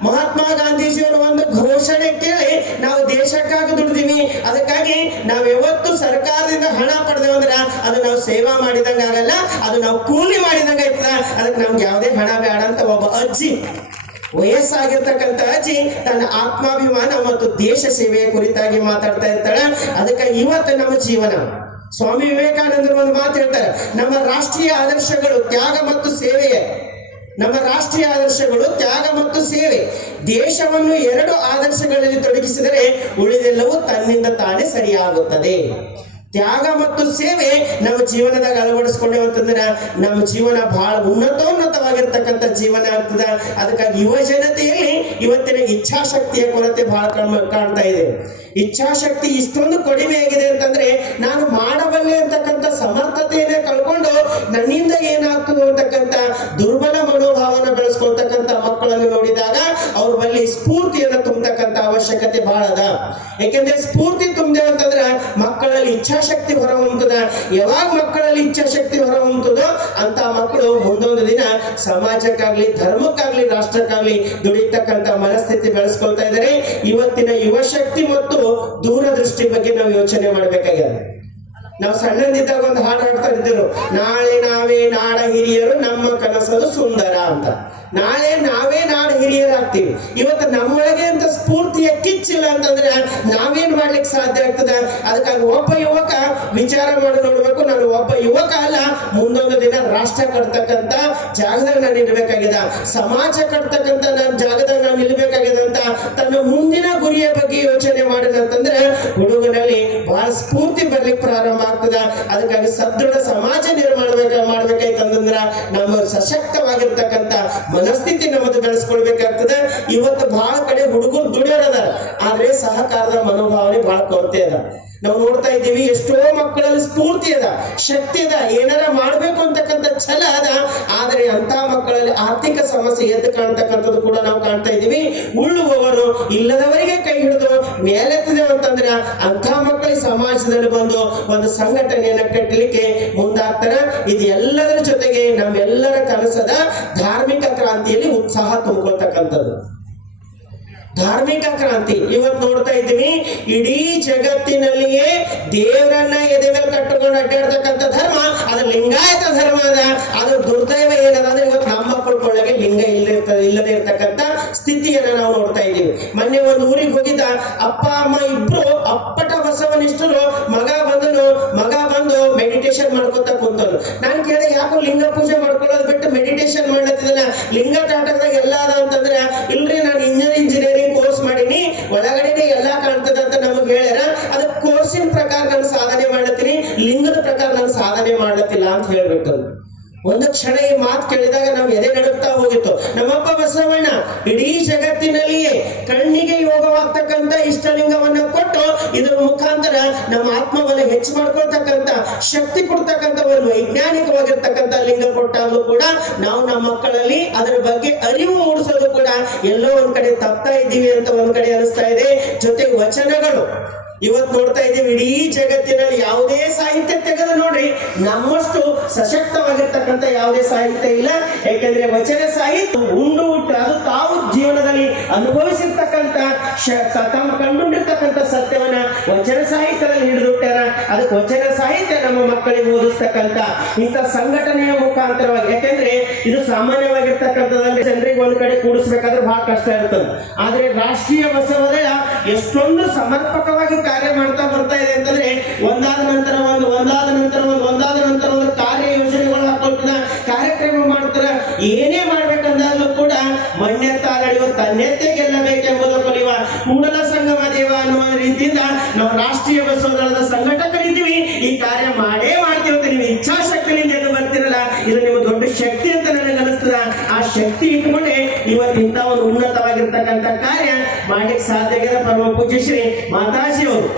ಮಹಾತ್ಮ ಗಾಂಧೀಜಿಯವರ ಒಂದು ಘೋಷಣೆ ಕೇಳಿ, ನಾವು ದೇಶಕ್ಕಾಗಿ ದುಡ್ದೀವಿ. ಅದಕ್ಕಾಗಿ ನಾವ್ ಯಾವತ್ತು ಸರ್ಕಾರದಿಂದ ಹಣ ಪಡೆದೇವು ಅಂದ್ರ ಅದು ನಾವು ಸೇವಾ ಮಾಡಿದಂಗ ಆಗಲ್ಲ, ಅದು ನಾವು ಕೂಲಿ ಮಾಡಿದಂಗ ಆಯ್ತದ ಅದಕ್ಕೆ ನಮ್ಗೆ ಯಾವುದೇ ಹಣ ಬೇಡ ಅಂತ ಒಬ್ಬ ಅಜ್ಜಿ, ವಯಸ್ಸಾಗಿರ್ತಕ್ಕಂಥ ಅಜ್ಜಿ ತನ್ನ ಆತ್ಮಾಭಿಮಾನ ಮತ್ತು ದೇಶ ಸೇವೆಯ ಕುರಿತಾಗಿ ಮಾತಾಡ್ತಾ ಇರ್ತಾಳೆ. ಅದಕ್ಕೆ ಇವತ್ತು ನಮ್ಮ ಜೀವನ. ಸ್ವಾಮಿ ವಿವೇಕಾನಂದರು ಒಂದು ಮಾತು ಹೇಳ್ತಾರೆ, ನಮ್ಮ ರಾಷ್ಟ್ರೀಯ ಆದರ್ಶಗಳು ತ್ಯಾಗ ಮತ್ತು ಸೇವೆಯೇ. ನಮ್ಮ ರಾಷ್ಟ್ರೀಯ ಆದರ್ಶಗಳು ತ್ಯಾಗ ಮತ್ತು ಸೇವೆ. ದೇಶವನ್ನು ಎರಡು ಆದರ್ಶಗಳಲ್ಲಿ ತೊಡಗಿಸಿದರೆ ಉಳಿದೆಲ್ಲವೂ ತನ್ನಿಂದ ತಾನೇ ಸರಿಯಾಗುತ್ತದೆ. ತ್ಯಾಗ ಮತ್ತು ಸೇವೆ ನಮ್ಮ ಜೀವನದಾಗ ಅಳವಡಿಸ್ಕೊಂಡೇವು ಅಂತಂದ್ರೆ ನಮ್ಮ ಜೀವನ ಬಹಳ ಉನ್ನತೋನ್ನತವಾಗಿರ್ತಕ್ಕಂಥ ಜೀವನ ಆಗ್ತದ. ಅದಕ್ಕಾಗಿ ಯುವ ಜನತೆಯಲ್ಲಿ ಇವತ್ತಿನ ಇಚ್ಛಾಶಕ್ತಿಯ ಕೊರತೆ ಬಹಳ ಕಾಣ್ತಾ ಇದೆ. ಇಚ್ಛಾಶಕ್ತಿ ಇಷ್ಟೊಂದು ಕಡಿಮೆ ಆಗಿದೆ ಅಂತಂದ್ರೆ ನಾನು ಮಾಡಬಲ್ಲೆ ಅಂತಕ್ಕಂಥ ಸಮರ್ಥತೆಯನ್ನ ಕಳ್ಕೊಂಡು ನನ್ನಿಂದ ಏನಾಗ್ತದೆ ಅಂತಕ್ಕಂಥ ದುರ್ಬಲ ಮನೋಭಾವನ ಬೆಳೆಸ್ಕೊಳ್ತಕ್ಕಂಥ ಮಕ್ಕಳನ್ನು ನೋಡಿದಾಗ ಅವ್ರ ಬಲ್ಲಿ ಸ್ಫೂರ್ತಿಯನ್ನು ಅವಶ್ಯಕತೆ ಬಹಳ ಅದ. ಯಾಕೆಂದ್ರೆ ಸ್ಫೂರ್ತಿ ಅಂತಂದ್ರೆ ಮಕ್ಕಳಲ್ಲಿ ಇಚ್ಛಾಶಕ್ತಿ ಹೊರ ಉಂಟದ ಯಾವಾಗ ಮಕ್ಕಳಲ್ಲಿ ಇಚ್ಛಾಶಕ್ತಿ ಹೊರ ಉಂಟದೋ ಅಂತ ಮಕ್ಕಳು ಮುಂದೊಂದು ದಿನ ಸಮಾಜಕ್ಕಾಗ್ಲಿ, ಧರ್ಮಕ್ಕಾಗ್ಲಿ, ರಾಷ್ಟ್ರಕ್ಕಾಗ್ಲಿ ದುಡಿಯತಕ್ಕಂತ ಮನಸ್ಥಿತಿ ಬೆಳೆಸ್ಕೊಳ್ತಾ ಇದ್ದಾರೆ. ಇವತ್ತಿನ ಯುವಶಕ್ತಿ ಮತ್ತು ದೂರದೃಷ್ಟಿ ಬಗ್ಗೆ ನಾವು ಯೋಚನೆ ಮಾಡ್ಬೇಕಾಗ್ಯದ. ನಾವು ಸಣ್ಣದಿದ್ದಾಗ ಒಂದು ಹಾಡು ಹಾಡ್ತಾ ಇದ್ದರು, ನಾಳೆ ನಾವೇ ನಾಡ ಹಿರಿಯರು, ನಮ್ಮ ಕನಸದು ಸುಂದರ ಅಂತ. ನಾಳೆ ನಾವೇ ನಾಡು ಹಿರಿಯರಾಗ್ತೀವಿ. ಇವತ್ತು ನಮ್ಮೊಳಗೆ ಅಂತ ಸ್ಫೂರ್ತಿಯ ಕಿಚ್ಚಿಲ್ಲ ಅಂತಂದ್ರೆ ನಾವೇನ್ ಮಾಡ್ಲಿಕ್ಕೆ ಸಾಧ್ಯ ಆಗ್ತದೆ? ಅದಕ್ಕಾಗಿ ಒಬ್ಬ ಯುವಕ ವಿಚಾರ ಮಾಡಿ ನೋಡ್ಬೇಕು. ನಾನು ಒಬ್ಬ ಯುವಕ ಅಲ್ಲ, ಮುಂದೊಂದು ದಿನ ರಾಷ್ಟ್ರ ಕಟ್ತಕ್ಕಂತ ಜಾಗದಾಗ ನಾನು ಇರ್ಬೇಕಾಗಿದೆ ಸಮಾಜ ಕಟ್ತಕ್ಕಂತ ನಾನು ಜಾಗದಾಗ ನಾನು ನಿಲ್ಬೇಕಾಗಿದೆ ಅಂತ ತನ್ನ ಮುಂದಿನ ಗುರಿಯ ಬಗ್ಗೆ ಯೋಚನೆ ಮಾಡಿದಂತಂದ್ರೆ ಹುಡುಗನಲ್ಲಿ ಬಹಳ ಸ್ಫೂರ್ತಿ ಬರ್ಲಿಕ್ಕೆ ಪ್ರಾರಂಭ ಆಗ್ತದ ಅದಕ್ಕಾಗಿ ಸದೃಢ ಸಮಾಜ ನಿರ್ಮಾಣ ಬೇಕ ಮಾಡ್ಬೇಕಾಯ್ತಂದ್ರ ನಮ್ಮ ಸಶಕ್ತವಾಗಿರ್ತಕ್ಕಂತ ಮನಸ್ಥಿತಿ ನಮ್ಮದು ಬೆಳೆಸ್ಕೊಳ್ಬೇಕಾಗ್ತದೆ. ಇವತ್ತು ಬಹಳ ಕಡೆ ಹುಡುಗರು ದುಡಿಯೋರದ ಆದ್ರೆ ಸಹಕಾರದ ಮನೋಭಾವನೆ ಬಹಳ ಕೊರತೆ ಅದ. ನಾವು ನೋಡ್ತಾ ಇದ್ದೀವಿ, ಎಷ್ಟೋ ಮಕ್ಕಳಲ್ಲಿ ಸ್ಫೂರ್ತಿ ಅದ, ಶಕ್ತಿ ಅದ, ಏನಾರ ಮಾಡ್ಬೇಕು ಅಂತಕ್ಕಂತ ಛಲ ಅದ. ಆದ್ರೆ ಅಂತ ಮಕ್ಕಳಲ್ಲಿ ಆರ್ಥಿಕ ಸಮಸ್ಯೆ ಎದ್ದು ಕಾಣ್ತಕ್ಕಂಥದ್ದು ಕೂಡ ನಾವು ಕಾಣ್ತಾ ಇದ್ದೀವಿ. ಉಳ್ಳುವವರು ಇಲ್ಲದವರಿಗೆ ಕೈ ಹಿಡಿದು ಮೇಲೆತ್ತಿದೆವು ಅಂತಂದ್ರೆ ಅಂತ ಮಕ್ಕಳಿಗೆ ಸಮಾಜದಲ್ಲಿ ಬಂದು ಒಂದು ಸಂಘಟನೆಯನ್ನ ಕಟ್ಟಲಿಕ್ಕೆ ಮುಂದಾಗ್ತಾರೆ ಇದು ಎಲ್ಲದರ ಜೊತೆಗೆ ನಮ್ಮೆಲ್ಲರ ಕನಸದ ಧಾರ್ಮಿಕ ಕ್ರಾಂತಿಯಲ್ಲಿ ಉತ್ಸಾಹ ತುಂಬಿಕೊಳ್ತಕ್ಕಂಥದ್ದು ಧಾರ್ಮಿಕ ಕ್ರಾಂತಿ. ಇವತ್ತು ನೋಡ್ತಾ ಇದ್ದೀವಿ, ಇಡೀ ಜಗತ್ತಿನಲ್ಲಿಯೇ ದೇವರನ್ನ ಎದೆ ಮೇಲೆ ಕಟ್ಟಿಕೊಂಡು ಅಡ್ಡಾಡ್ತಕ್ಕಂಥ ಧರ್ಮ, ಅದು ಲಿಂಗಾಯತ ಧರ್ಮ ಅದ. ಅದು ದುರ್ದೈವ ಏನದ? ಅಂದ್ರೆ ಇವತ್ತು ನಮ್ಮ ಮಕ್ಕಳೊಳಗೆ ಲಿಂಗ ಇಲ್ಲ ಇಲ್ಲದೆ ಇರ್ತಕ್ಕಂಥ ಸ್ಥಿತಿಯನ್ನ ನಾವು ನೋಡ್ತಾ ಇದ್ದೀವಿ. ಮೊನ್ನೆ ಒಂದು ಊರಿಗೆ ಹೋಗಿದ್ದ ಅಪ್ಪ, ಅಮ್ಮ ಇಬ್ರು ಅಪ್ಪಟ ಬಸವನಿಷ್ಠರು ಮಗ ಬಂದನು, ಮಗ ಬಂದು ಮೆಡಿಟೇಷನ್ ಮಾಡ್ಕೊತ ಕುಂತನು ನಾನು ಕೇಳಿದೆ, ಯಾಕೋ ಲಿಂಗ ಪೂಜೆ ಮಾಡ್ಕೊಳ್ಳೋದು ಬಿಟ್ಟು ಮಾಡ್ಲತ್ತಿದ್ದಲ್ಲ ಲಿಂಗ ಟಾಟರ್ದಾಗ ಎಲ್ಲ ಅದ ಅಂತಂದ್ರ, ಇಲ್ರಿ ನಾನು ಇಂಜಿನಿಯರ್ ಇಂಜಿನಿಯರಿಂಗ್ ಕೋರ್ಸ್ ಮಾಡೀನಿ, ಒಳಗಡೆನೆ ಎಲ್ಲಾ ಕಾಣ್ತದ ಅಂತ ನಮಗ್ ಹೇಳ್ಯಾರ. ಅದ ಕೋರ್ಸಿನ ಪ್ರಕಾರ ನಾನು ಸಾಧನೆ ಮಾಡ್ಲತ್ತೀನಿ, ಲಿಂಗದ ಪ್ರಕಾರ ನಾನು ಸಾಧನೆ ಮಾಡ್ಲತ್ತಿಲ್ಲ ಅಂತ ಹೇಳ್ಬಿಟ್ಟು ಒಂದು ಕ್ಷಣ ಈ ಮಾತು ಕೇಳಿದಾಗ ನಾವು ಎದೆ ನಡುತ್ತಾ ಹೋಗಿತ್ತು ನಮ್ಮಪ್ಪ ಬಸವಣ್ಣ ಇಡೀ ಜಗತ್ತಿನಲ್ಲಿಯೇ ಕಣ್ಣಿಗೆ ಯೋಗವಾಗ್ತಕ್ಕಂಥ ಇಷ್ಟಲಿಂಗವನ್ನ ಕೊಟ್ಟು ಇದರ ಮುಖಾಂತರ ನಮ್ಮ ಆತ್ಮವನ್ನ ಹೆಚ್ಚು ಮಾಡ್ಕೊಳ್ತಕ್ಕಂಥ ಶಕ್ತಿ ಕೊಡ್ತಕ್ಕಂಥ ಒಂದು ವೈಜ್ಞಾನಿಕವಾಗಿರ್ತಕ್ಕಂಥ ಲಿಂಗ ಕೊಟ್ಟಾಗಲೂ ಕೂಡ ನಾವು ನಮ್ಮ ಮಕ್ಕಳಲ್ಲಿ ಅದರ ಬಗ್ಗೆ ಅರಿವು ಮೂಡಿಸೋದು ಕೂಡ ಎಲ್ಲೋ ಒಂದ್ ಕಡೆ ತಪ್ತಾ ಇದ್ದೀವಿ ಅಂತ ಒಂದ್ ಕಡೆ ಅನಿಸ್ತಾ ಇದೆ. ಜೊತೆ ವಚನಗಳು. ಇವತ್ತು ನೋಡ್ತಾ ಇದ್ದೀವಿ, ಇಡೀ ಜಗತ್ತಿನಲ್ಲಿ ಯಾವುದೇ ಸಾಹಿತ್ಯ ತೆಗೆದು ನೋಡ್ರಿ, ನಮ್ಮಷ್ಟು ಸಶಕ್ತವಾಗಿರ್ತಕ್ಕಂಥ ಯಾವುದೇ ಸಾಹಿತ್ಯ ಇಲ್ಲ. ಯಾಕೆಂದ್ರೆ ವಚನ ಸಾಹಿತ್ಯ ಉಂಡು ಹುಟ್ಟು, ಅದು ತಾವು ಜೀವನದಲ್ಲಿ ಅನುಭವಿಸಿರ್ತಕ್ಕಂಥ ತಮ್ಮ ಕಂಡುಕೊಂಡಿರ್ತಕ್ಕಂಥ ಸತ್ಯವನ್ನ ವಚನ ಸಾಹಿತ್ಯದಲ್ಲಿ ಹಿಡಿದುಟ್ಟಾರ ಅದಕ್ಕೆ ವಚನ ಸಾಹಿತ್ಯ ನಮ್ಮ ಮಕ್ಕಳಿಗೆ ಓದಿಸ್ತಕ್ಕಂಥ ಇಂಥ ಸಂಘಟನೆಯ ಮುಖಾಂತರವಾಗಿ. ಇದು ಸಾಮಾನ್ಯವಾಗಿರ್ತಕ್ಕಂಥದ್ದಲ್ಲಿ. ಜನರಿಗೆ ಒಂದ್ ಕಡೆ ಕೂಡಿಸ್ಬೇಕಾದ್ರೆ ಬಹಳ ಕಷ್ಟ ಇರ್ತದೆ ಆದ್ರೆ ರಾಷ್ಟ್ರೀಯ ಬಸವದಳ ಎಷ್ಟೊಂದು ಸಮರ್ಪಕವಾಗಿ ಕಾರ್ಯ ಮಾಡ್ತಾ ಬರ್ತಾ ಇದೆ ಅಂತಂದ್ರೆ ಒಂದಾದ ನಂತರ ಒಂದು, ಒಂದಾದ ನಂತರ ಒಂದು ಒಂದಾದ ನಂತರ ಒಂದು ಕಾರ್ಯ ಯೋಜನೆಗಳು ಹಾಕೊಳ್ತಾರ ಕಾರ್ಯಕ್ರಮ ಮಾಡ್ತಾರ ಏನೇ ಮಾಡ್ಬೇಕಂದಾಗ್ಲೂ ಕೂಡ ಮಣ್ಣೆತ್ತ ನಡೆಯುವ ತನ್ನೆತ್ತೆ ಗೆಲ್ಲಬೇಕೆಂಬುದು ಕಲಿಯುವ ಕೂಡಲ ಸಂಗಮ ದೇವ ಅನ್ನುವ ರೀತಿಯಿಂದ ನಾವು ರಾಷ್ಟ್ರೀಯ ಬಸವದಳದ ಸಂಘಟಕರಿದ್ದೀವಿ ಈ ಕಾರ್ಯ ಮಾಡೇ ಮಾಡ್ತೀವಿ ಅಂತ ನೀವು ಇಚ್ಛಾಶಕ್ತಿಯಿಂದ ಎದ್ದು ಬರ್ತಿರಲ್ಲ ಇದು ನಿಮ್ಮ ದೊಡ್ಡ ಶಕ್ತಿ ಅಂತ ನನಗೆ ಅನಿಸ್ತದ ಆ ಶಕ್ತಿ ಇಟ್ಕೊಂಡೆ ಇವತ್ತು ಇಂಥ ಒಂದು ಉನ್ನತವಾಗಿರ್ತಕ್ಕಂಥ ಕಾರ್ಯ ಆಗ್ಯದ ಪರಮ ಪೂಜ್ಯ ಶ್ರೀ ಅವರು.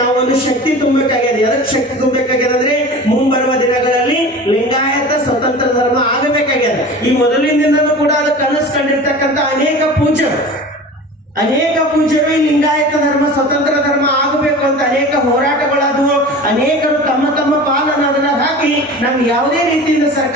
ನಾವು ಒಂದು ಶಕ್ತಿ ತುಂಬಬೇಕಾಗಿದೆ. ಎದಕ್ಕೆ ಶಕ್ತಿ ತುಂಬಬೇಕಾಗಿದೆ ಅಂದ್ರೆ ಮುಂಬರುವ ದಿನಗಳಲ್ಲಿ ಲಿಂಗಾಯತ ಸ್ವತಂತ್ರ ಧರ್ಮ ಆಗಬೇಕಾಗಿದೆ. ಈ ಮೊದಲಿನ ದಿನದಲ್ಲೂ ಕೂಡ ಅದು ಕನಸು ಕಂಡಿರ್ತಕ್ಕಂಥ ಅನೇಕ ಪೂಜ್ಯರು. ಅನೇಕ ಪೂಜ್ಯರು ಈ ಲಿಂಗಾಯತ ಧರ್ಮ, ಸ್ವತಂತ್ರ ಧರ್ಮ ಆಗಬೇಕು ಅಂತ ಅನೇಕ ಹೋರಾಟಗಳಾದವು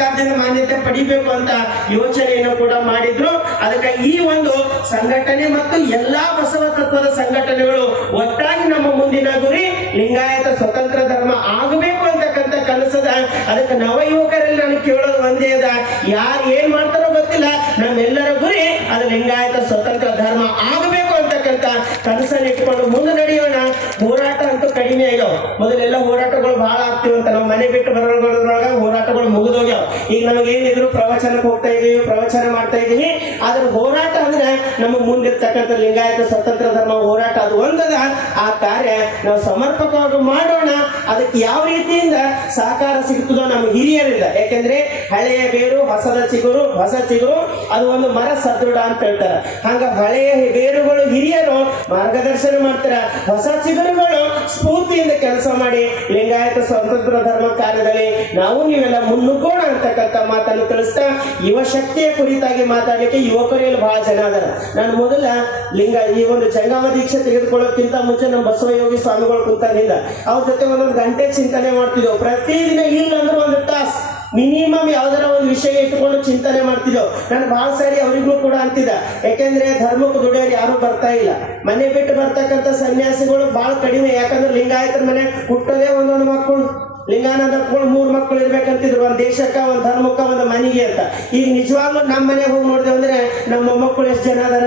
ಸರ್ಕಾರದಿಂದ ಮಾನ್ಯತೆ ಪಡಿಬೇಕು ಅಂತ ಯೋಚನೆಯನ್ನು ಕೂಡ ಮಾಡಿದ್ರು. ಅದಕ್ಕೆ ಈ ಒಂದು ಸಂಘಟನೆ ಮತ್ತು ಎಲ್ಲಾ ಬಸವ ತತ್ವದ ಸಂಘಟನೆಗಳು ಒಟ್ಟಾಗಿ ನಮ್ಮ ಮುಂದಿನ ಗುರಿ ಲಿಂಗಾಯತ ಸ್ವತಂತ್ರ ಧರ್ಮ ಆಗಬೇಕು ಅಂತಕ್ಕಂಥ ಕನಸದ ಅದಕ್ಕೆ ನವ ಯುವಕರಲ್ಲಿ ನಾನು ಕೇಳೋದು ಒಂದೇ ಅದ. ಯಾರು ಏನ್ ಮಾಡ್ತಾರೋ ಗೊತ್ತಿಲ್ಲ. ನಮ್ಮೆಲ್ಲರ ಗುರಿ ಅದು ಲಿಂಗಾಯತ ಸ್ವತಂತ್ರ ಧರ್ಮ ಆಗಬೇಕು ಅಂತಕ್ಕಂಥ ಕನಸನ್ನು ಇಟ್ಕೊಂಡು ಮುಂದೆ ನಡೆಯೋಣ. ಹೋರಾಟ ಅಂತೂ ಕಡಿಮೆ ಆಗ್ಯಾವ ಮೊದಲೆಲ್ಲ ಹೋರಾಟಗಳು ಬಹಳ ಆಗ್ತೀವಿ ಅಂತ. ನಾವು ಮನೆ ಬಿಟ್ಟು ಬರೋದ್ರೊಳಗ ಹೋರಾಟಗಳು ಮುಗಿದೋಗ್ಯಾವ. ಈಗ ನಮಗೆ ಏನಿದ್ರು ಪ್ರವಚನಕ್ಕೆ ಹೋಗ್ತಾ ಇದೀವಿ, ಪ್ರವಚನ ಮಾಡ್ತಾ ಇದೀವಿ. ಆದ್ರೆ ಹೋರಾಟ ಅಂದ್ರೆ ನಮ್ಮ ಮುಂದಿರ್ತಕ್ಕಂಥ ಲಿಂಗಾಯತ ಸ್ವತಂತ್ರ ಧರ್ಮ ಹೋರಾಟ ಅದು ಒಂದದ ಆ ಕಾರ್ಯ ನಾವು ಸಮರ್ಪಕವಾಗಿ ಮಾಡೋಣ. ಅದಕ್ಕೆ ಯಾವ ರೀತಿಯಿಂದ ಸಹಕಾರ ಸಿಗ್ತದೋ ನಮ್ಮ ಹಿರಿಯರಿಂದ. ಯಾಕೆಂದ್ರೆ ಹಳೆಯ ಬೇರು, ಹೊಸದ ಚಿಗುರು, ಹೊಸ ಚಿಗುರು, ಅದು ಒಂದು ಮರ ಸದೃಢ ಅಂತ ಹೇಳ್ತಾರೆ. ಹಂಗ ಹಳೆಯ ಬೇರುಗಳು ಮಾರ್ಗದರ್ಶನ ಮಾಡ್ತಾರ? ಹೊಸ ಚಿಗುರುಗಳು ಸ್ಫೂರ್ತಿಯಿಂದ ಕೆಲಸ ಮಾಡಿ ಲಿಂಗಾಯತ ಸ್ವತಂತ್ರ ಧರ್ಮ ಕಾರ್ಯದಲ್ಲಿ ನಾವು ನೀವೆಲ್ಲ ಮುನ್ನುಗ್ಗೋಣ ಅಂತಕ್ಕಂಥ ಮಾತನ್ನು ತಿಳಿಸ್ತಾ, ಯುವ ಶಕ್ತಿಯ ಕುರಿತಾಗಿ ಮಾತಾಡಲಿಕ್ಕೆ ಯುವಕರಲ್ಲಿ ಬಹಳ ಜನ ಅದರ. ನಾನು ಮೊದಲ ಲಿಂಗ, ಈ ಒಂದು ಜಂಗಮ ದೀಕ್ಷೆ ತೆಗೆದುಕೊಳ್ಳೋಕ್ಕಿಂತ ಮುಂಚೆ ನಮ್ಮ ಬಸವಯೋಗಿ ಸ್ವಾಮಿಗಳು ಕುಂತಾನಿಂದ ಅವ್ರ ಜೊತೆ ಒಂದೊಂದು ಗಂಟೆ ಚಿಂತನೆ ಮಾಡ್ತಿದ್ದೆವು. ಪ್ರತಿದಿನ ಇಲ್ಲ ಅಂದ್ರೆ ಒಂದು ತಾಸು. ಮಿನಿಮಮ್ ಯಾವ್ದಾರ ಒಂದು ವಿಷಯ ಇಟ್ಕೊಂಡು ಚಿಂತನೆ ಮಾಡ್ತಿದ್ದೆವು ನಾನು ಬಹಳ ಸಾರಿ ಅವರಿಗೂ ಕೂಡ ಅಂತಿದ್ದ. ಯಾಕೆಂದ್ರೆ ಧರ್ಮಕ್ಕೆ ದುಡಿಯೋರು ಯಾರು ಬರ್ತಾ ಇಲ್ಲ. ಮನೆ ಬಿಟ್ಟು ಬರ್ತಕ್ಕಂಥ ಸನ್ಯಾಸಿಗಳು ಬಹಳ ಕಡಿಮೆ. ಯಾಕಂದ್ರೆ ಲಿಂಗಾಯತರ ಮನೆ ಹುಟ್ಟೋದೇ ಒಂದೊಂದು ಮಕ್ಕಳು ಲಿಂಗಾನಂದ ಮೂರ್ ಮಕ್ಕಳು ಇರ್ಬೇಕಂತಿದ್ರು. ಒಂದ್ ದೇಶಕ್ಕ, ಒಂದ್ ಧರ್ಮಕ್ಕ, ಒಂದ್ ಮನೆಗೆ ಅಂತ. ಈಗ ನಿಜವಾಗ್ಲೂ ನಮ್ಮ ಮನೆಗೆ ಹೋಗಿ ನೋಡಿದೆ ಅಂದ್ರೆ ನಮ್ಮ ಮೊಮ್ಮಕ್ಕಳು ಎಷ್ಟು ಜನ ಅದಾರ?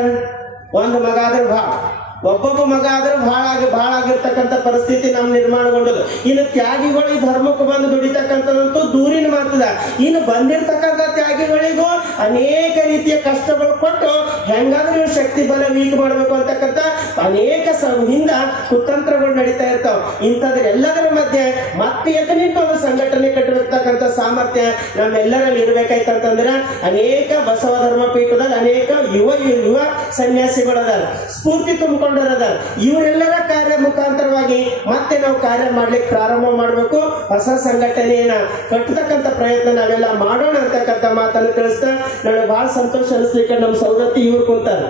ಒಂದು ಮಗ ಆದ್ರೆ ಭಾಳ ಒಬ್ಬೊಬ್ಬ ಮಗ ಆದ್ರೆ ಭಾಳ ಆಗಿ ಭಾಳ ಆಗಿರ್ತಕ್ಕಂಥ ಪರಿಸ್ಥಿತಿ ನಮ್ ನಿರ್ಮಾಣಗೊಂಡದು. ಇನ್ನು ತ್ಯಾಗಿಗಳು ಧರ್ಮಕ್ಕೆ ಬಂದು ದುಡಿತಕ್ಕಂಥದ್ದಂತೂ ದೂರಿನ ಮಾತದ. ಇನ್ನು ಬಂದಿರ್ತಕ್ಕಂಥ ತ್ಯಾಗಿಗಳಿಗೂ ಅನೇಕ ರೀತಿಯ ಕಷ್ಟಗಳು ಕೊಟ್ಟು ಹೆಂಗಾದ್ರೂ ಶಕ್ತಿ ಬಲ ವೀಕ್ ಮಾಡಬೇಕು ಅಂತಕ್ಕಂಥ ಅನೇಕ ಹಿಂದ ಕುತಂತ್ರಗಳು ನಡೀತಾ ಇರ್ತಾವ. ಇಂಥದ್ರ ಎಲ್ಲದರ ಮಧ್ಯೆ ಮತ್ತೆ ಎದ್ದು ನಿಂತು ಒಂದು ಸಂಘಟನೆ ಕಟ್ಟಿರ್ತಕ್ಕಂಥ ಸಾಮರ್ಥ್ಯ ನಮ್ಮೆಲ್ಲರಲ್ಲಿ ಇರ್ಬೇಕಾಯ್ತಂತಂದ್ರೆ ಅನೇಕ ಬಸವ ಧರ್ಮ ಪೀಠದಲ್ಲಿ ಅನೇಕ ಯುವ ಯುವ ಸನ್ಯಾಸಿಗಳದಾರ ಸ್ಫೂರ್ತಿ ತುಂಬಿಕೊಂಡರದ ಇವರೆಲ್ಲರ ಕಾರ್ಯ ಮುಖಾಂತರವಾಗಿ ಮತ್ತೆ ನಾವು ಕಾರ್ಯ ಮಾಡ್ಲಿಕ್ಕೆ ಪ್ರಾರಂಭ ಮಾಡಬೇಕು. ಹೊಸ ಸಂಘಟನೆಯನ್ನ ಕಟ್ಟತಕ್ಕಂಥ ಪ್ರಯತ್ನ ನಾವೆಲ್ಲ ಮಾಡೋಣ ಅಂತಕ್ಕಂಥ ಮಾತನ್ನು ತಿಳಿಸ್ತಾ ನನಗೆ ಬಹಳ ಸಂತೋಷ ಅನಿಸ್ಲಿಕ್ಕೆ ನಮ್ಮ ಸೌರತಿ ಇವ್ರು ಕುಂತಾರೆ.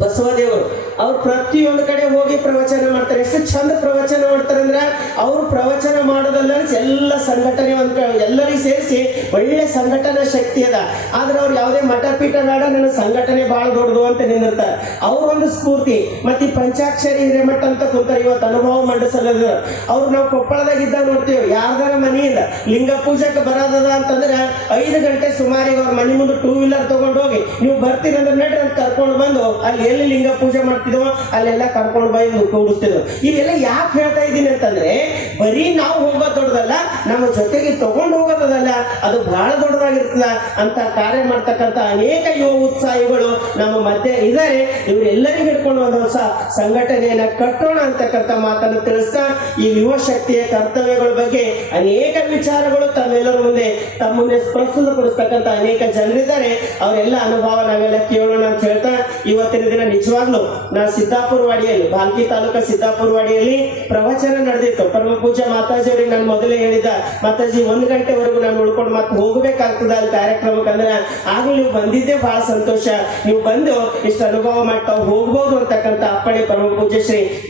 ಬಸವದೇವರು, ಅವ್ರು ಪ್ರತಿಯೊಂದು ಕಡೆ ಹೋಗಿ ಪ್ರವಚನ ಮಾಡ್ತಾರೆ. ಎಷ್ಟು ಚಂದ ಪ್ರವಚನ ಮಾಡ್ತಾರೆ ಅಂದ್ರೆ ಅವ್ರು ಪ್ರವಚನ ಮಾಡೋದಲ್ಲ ಎಲ್ಲ ಸಂಘಟನೆ ಅಂತ ಎಲ್ಲರಿಗೂ ಸೇರಿಸಿ ಒಳ್ಳೆ ಸಂಘಟನಾ ಶಕ್ತಿ ಅದ. ಆದ್ರೆ ಅವ್ರು ಯಾವುದೇ ಮಠ ಪೀಠ ಬೇಡ, ನನ್ನ ಸಂಘಟನೆ ಬಹಳ ದೊಡ್ಡದು ಅಂತ ನಿಂದಿರ್ತಾರೆ. ಅವ್ರ ಒಂದು ಸ್ಫೂರ್ತಿ. ಮತ್ತೆ ಪಂಚಾಕ್ಷರಿ ಹಿರೇಮಠ ಅಂತ ಕೂತಾರೆ, ಇವತ್ತು ಅನುಭವ ಮಂಡಿಸಲದ ಅವ್ರು ನಾವು ಕೊಪ್ಪಳದಾಗ ಇದ್ದಾಗ ನೋಡ್ತೀವಿ, ಯಾರ್ದಾರ ಮನೆಯಿಂದ ಲಿಂಗ ಪೂಜಕ್ಕೆ ಬರೋದದ ಅಂತಂದ್ರೆ ಐದು ಗಂಟೆ ಸುಮಾರಿಗೆ ಅವ್ರ ಮನೆ ಮುಂದೆ ಟೂ ವೀಲರ್ ತಗೊಂಡು ಹೋಗಿ ನೀವು ಬರ್ತೀರಿ ಅಂದ್ರೆ ನಡ್ರಿ ಅಂತ ಕರ್ಕೊಂಡು ಬಂದು ಎಲ್ಲಿ ಲಿಂಗ ಪೂಜೆ ಮಾಡ್ತಿದ್ವೋ ಅಲ್ಲೆಲ್ಲ ಕರ್ಕೊಂಡು ಬಾಯಿ ಕೂಡಿಸ್ತಿದ್ರು ಇವೆಲ್ಲ ಯಾಕೆ ಹೇಳ್ತಾ ಇದ್ದೀನಿ ಅಂತಂದ್ರೆ ಬರೀ ನಾವು ಹೋಗೋದು ದೊಡ್ಡದಲ್ಲ, ನಮ್ಮ ಜೊತೆಗೆ ತಗೊಂಡು ಹೋಗೋದಲ್ಲ ಅದು ಬಹಳ ದೊಡ್ಡದಾಗಿರ್ತದ ಅಂತ ಕಾರ್ಯ ಮಾಡ್ತಕ್ಕಂಥ ಅನೇಕ ಯುವ ಉತ್ಸಾಹಿಗಳು ನಮ್ಮ ಮಧ್ಯೆ ಇದ್ದಾರೆ. ಇವರೆಲ್ಲರಿಗೂ ಹಿಡ್ಕೊಂಡು ಒಂದು ಹೊಸ ಸಂಘಟನೆಯನ್ನ ಕಟ್ಟೋಣ ಅಂತಕ್ಕಂಥ ಮಾತನ್ನು ತಿಳಿಸ್ತಾ, ಈ ಯುವ ಶಕ್ತಿಯ ಕರ್ತವ್ಯಗಳ ಬಗ್ಗೆ ಅನೇಕ ವಿಚಾರಗಳು ತಮ್ಮೆಲ್ಲರ ಮುಂದೆ ತಮ್ಮನ್ನೇ ಪ್ರಸ್ತುತಪಡಿಸ್ತಕ್ಕಂಥ ಅನೇಕ ಜನರಿದ್ದಾರೆ. ಅವರೆಲ್ಲ ಅನುಭವ ನಾವೆಲ್ಲ ಕೇಳೋಣ ಅಂತ ಹೇಳ್ತಾ, ಇವತ್ತಿನ ದಿನ ನಿಜವಾಗ್ಲು ನಾ ಸಿದ್ದಾಪುರ ವಾಡಿಯಲ್ಲಿ, ಬಾಲ್ಕಿ ತಾಲೂಕಾ ಸಿದ್ದಾಪುರ ವಾಡಿಯಲ್ಲಿ ಪ್ರವಚನ ನಡೆದಿತ್ತು. ಪರಮ ಪೂಜಾ ಮಾತಾಜಿ ಅವರಿಗೆ ನಾನು ಮೊದಲೇ ಹೇಳಿದ, ಮಾತಾಜಿ, ಒಂದ್ ಗಂಟೆವರೆಗೂ ನಾನು ಉಳ್ಕೊಂಡು ಮತ್ತೆ ಹೋಗಬೇಕಾಗ್ತದ ಅಲ್ಲಿ ಕಾರ್ಯಕ್ರಮಕ್ಕೆ ಅಂದ್ರೆ ಆಗ್ಲೂ ನೀವು ಬಂದಿದ್ದೇ ಬಹಳ ಸಂತೋಷ. ನೀವು ಬಂದು ಇಷ್ಟು ಅನುಭವ ಮಾಡ್ತಾ ಹೋಗ್ಬೋದು ಅಂತಕ್ಕಂಥ ಅಪ್ಪಣೆ ಪರಮ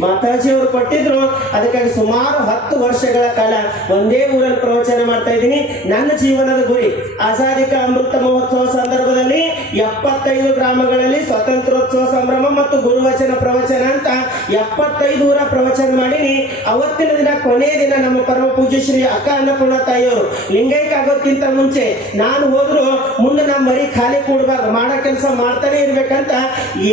ಮಾತಾಜಿ ಅವರು ಕೊಟ್ಟಿದ್ರು. ಅದಕ್ಕಾಗಿ ಸುಮಾರು ಹತ್ತು ವರ್ಷಗಳ ಕಾಲ ಒಂದೇ ಊರಲ್ಲಿ ಪ್ರವಚನ ಮಾಡ್ತಾ ಇದ್ದೀನಿ. ನನ್ನ ಜೀವನದ ಗುರಿ ಆಜಾದಿಕ ಅಮೃತ ಮಹೋತ್ಸವ ಸಂದರ್ಭದಲ್ಲಿ ಎಪ್ಪತ್ತೈದು ಗ್ರಾಮಗಳಲ್ಲಿ ಸ್ವಾತಂತ್ರ್ಯೋತ್ಸವ ಸಂಭ್ರಮ ಮತ್ತು ಗುರುವಚನ ಪ್ರವಚನ ಅಂತ ಎಪ್ಪತ್ತೈದು ಊರ ಪ್ರವಚನ ಮಾಡೀನಿ. ಅವತ್ತಿನ ದಿನ ಕೊನೆಯ ದಿನ ನಮ್ಮ ಪರಮ ಪೂಜ್ಯ ಶ್ರೀ ಅಕ್ಕ ಅನ್ನಪೂರ್ಣ ತಾಯಿಯವರು ಲಿಂಗೈಕ್ ಆಗೋದ್ಕಿಂತ ಮುಂಚೆ ನಾನು ಹೋದ್ರು ಮುಂದೆ ನಮ್ಮ ಮರಿ ಖಾಲಿ ಕೂಡಬಾರ್ದು, ಮಾಡೋ ಕೆಲಸ ಮಾಡ್ತಾನೆ ಇರ್ಬೇಕಂತ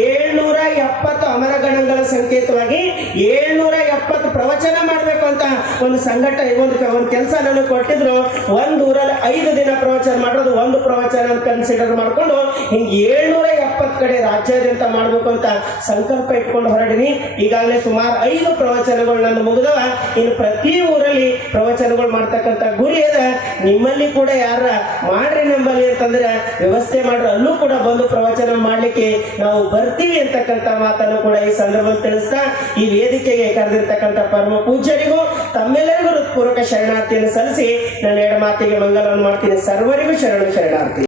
ಏಳ್ನೂರ ಎಪ್ಪತ್ತು ಅಮರಗಣಗಳ ಸಂಕೇತವಾಗಿ ಏಳ್ನೂರ ಎಪ್ಪತ್ತು ಪ್ರವಚನ ಮಾಡಬೇಕು ಅಂತ ಒಂದು ಸಂಘಟನೆ ಒಂದು ಒಂದು ಕೆಲಸ ನನಗೆ ಕೊಟ್ಟಿದ್ರು. ಒಂದು ಊರಲ್ಲಿ ಐದು ದಿನ ಪ್ರವಚನ ಮಾಡೋದು ಒಂದು ಪ್ರವಚನ ಅಂತ ಕನ್ಸಿಡರ್ ಮಾಡ್ಕೊಂಡು ಹಿಂಗೆ ಏಳ್ನೂರ ಎಪ್ಪತ್ತು ಕಡೆ ರಾಜ್ಯಾದ್ಯಂತ ಮಾಡಬೇಕು ಅಂತ ಸಂಕಲ್ಪ ಇಟ್ಕೊಂಡು ಹೊರಡಿನಿ. ಈಗಾಗಲೇ ಸುಮಾರು ಐದು ಪ್ರವಚನಗಳು ನನ್ನ ಮುಗಿದವ. ಇನ್ನು ಪ್ರತಿ ಊರಲ್ಲಿ ಪ್ರವಚನಗಳು ಮಾಡ್ತಕ್ಕಂಥ ಗುರಿ ಅದ. ನಿಮ್ಮಲ್ಲಿ ಕೂಡ ಯಾರ ಮಾಡ್ರಿ ನಮ್ಮಲ್ಲಿ ಅಂತಂದ್ರೆ ವ್ಯವಸ್ಥೆ ಮಾಡ್ರಿ, ಅಲ್ಲೂ ಕೂಡ ಬಂದು ಪ್ರವಚನ ಮಾಡ್ಲಿಕ್ಕೆ ನಾವು ಬರ್ತೀವಿ ಅಂತಕ್ಕಂಥ ಮಾತನ್ನು ಕೂಡ ಈ ಸಂದರ್ಭದಲ್ಲಿ ತಿಳಿಸ್ತಾ, ಈ ವೇದಿಕೆಗೆ ಕರೆದಿರ್ತಕ್ಕಂಥ ಪರಮ ಪೂಜ್ಯರಿಗೂ, ತಮ್ಮೆಲ್ಲರಿಗೂ ಹೃತ್ಪೂರ್ವಕ ಶರಣಾರ್ಥಿಯನ್ನು ಸಲ್ಲಿಸಿ, ನನ್ನ ಎರಡು ಮಾತಿಗೆ ಮಂಗಲವನ್ನು ಮಾಡ್ತೀನಿ. ಸರ್ವರಿಗೂ ಶರಣ ಶರಣಾರ್ಥಿ.